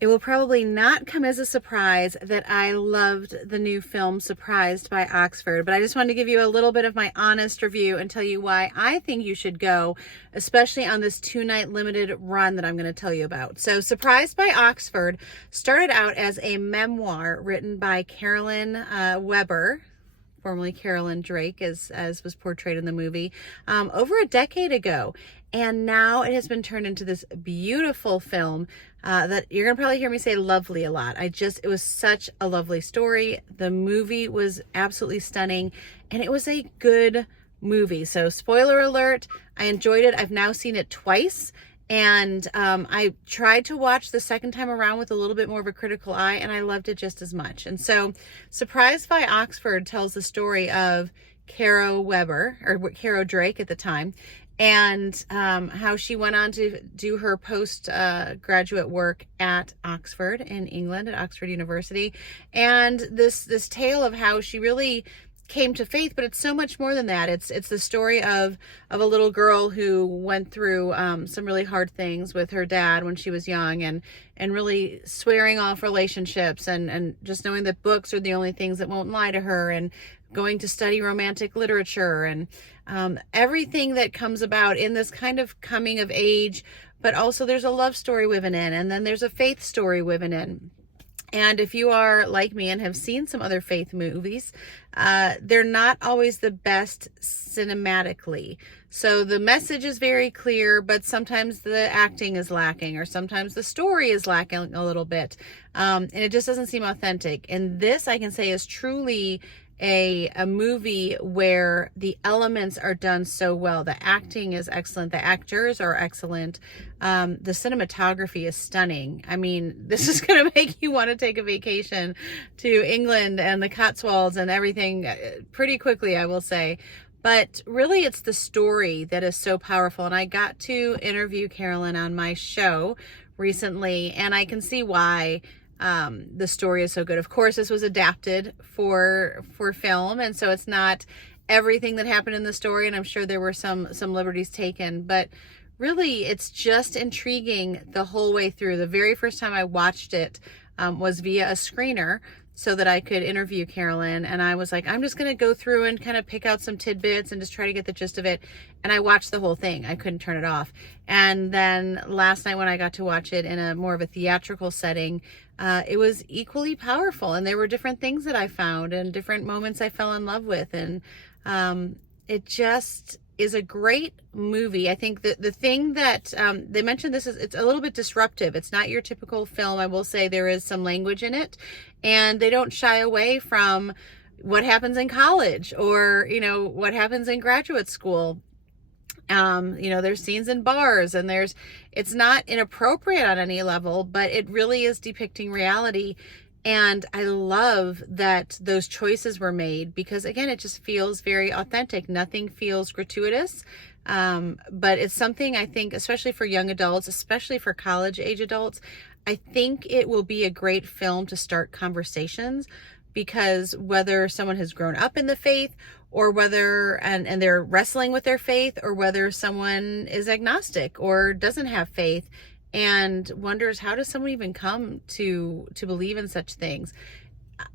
It will probably not come as a surprise that I loved the new film Surprised by Oxford, but I just wanted to give you a little bit of my honest review and tell you why I think you should go, especially on this 2-night limited run that I'm going to tell you about. So Surprised by Oxford started out as a memoir written by Carolyn Weber, formerly Carolyn Drake, as was portrayed in the movie, over a decade ago. And now it has been turned into this beautiful film that you're going to probably hear me say lovely a lot. It was such a lovely story. The movie was absolutely stunning, and it was a good movie. So spoiler alert, I enjoyed it. I've now seen it twice. And I tried to watch the second time around with a little bit more of a critical eye, and I loved it just as much. And so Surprised by Oxford tells the story of Caro Weber, or Caro Drake at the time, and how she went on to do her post-graduate work at Oxford in England, at Oxford University. And this tale of how she really came to faith, but it's so much more than that. It's the story of a little girl who went through some really hard things with her dad when she was young, and really swearing off relationships, and just knowing that books are the only things that won't lie to her, and going to study romantic literature, and everything that comes about in this kind of coming of age. But also there's a love story woven in, and then there's a faith story woven in. And if you are like me and have seen some other faith movies, they're not always the best cinematically. So the message is very clear, but sometimes the acting is lacking, or sometimes the story is lacking a little bit. And it just doesn't seem authentic. And this, I can say, is truly a movie where the elements are done so well. The acting is excellent. The actors are excellent. The cinematography is stunning. I mean, this is going to make you want to take a vacation to England and the Cotswolds and everything pretty quickly, I will say. But really, it's the story that is so powerful. And I got to interview Carolyn on my show recently, and I can see why the story is so good. Of course, this was adapted for film, and so it's not everything that happened in the story, and I'm sure there were some liberties taken, but really it's just intriguing the whole way through. The very first time I watched it was via a screener, so that I could interview Carolyn, and I was like, I'm just going to go through and kind of pick out some tidbits and just try to get the gist of it. And I watched the whole thing. I couldn't turn it off. And then last night when I got to watch it in a more of a theatrical setting, it was equally powerful. And there were different things that I found and different moments I fell in love with. And it just is a great movie. I think that the thing that they mentioned, it's a little bit disruptive. It's not your typical film. I will say there is some language in it, and they don't shy away from what happens in college, or what happens in graduate school. There's scenes in bars, and it's not inappropriate on any level, but it really is depicting reality. And I love that those choices were made, because again, it just feels very authentic. Nothing feels gratuitous. But it's something, I think, especially for young adults, especially for college age adults, I think it will be a great film to start conversations, because whether someone has grown up in the faith, or whether, and they're wrestling with their faith, or whether someone is agnostic or doesn't have faith and wonders, how does someone even come to believe in such things?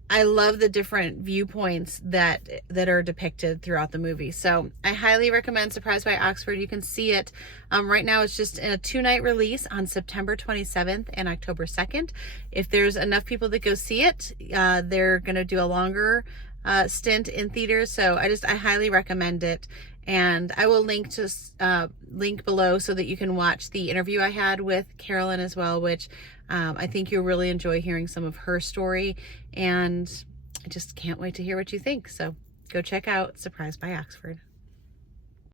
I love the different viewpoints that are depicted throughout the movie. So I highly recommend Surprised by Oxford. You can see it right now. It's just in a 2-night release on September 27th and October 2nd. If there's enough people that go see it, they're going to do a longer stint in theaters. So I highly recommend it. And I will link below so that you can watch the interview I had with Carolyn as well, which I think you'll really enjoy hearing some of her story. And I just can't wait to hear what you think. So go check out Surprised by Oxford.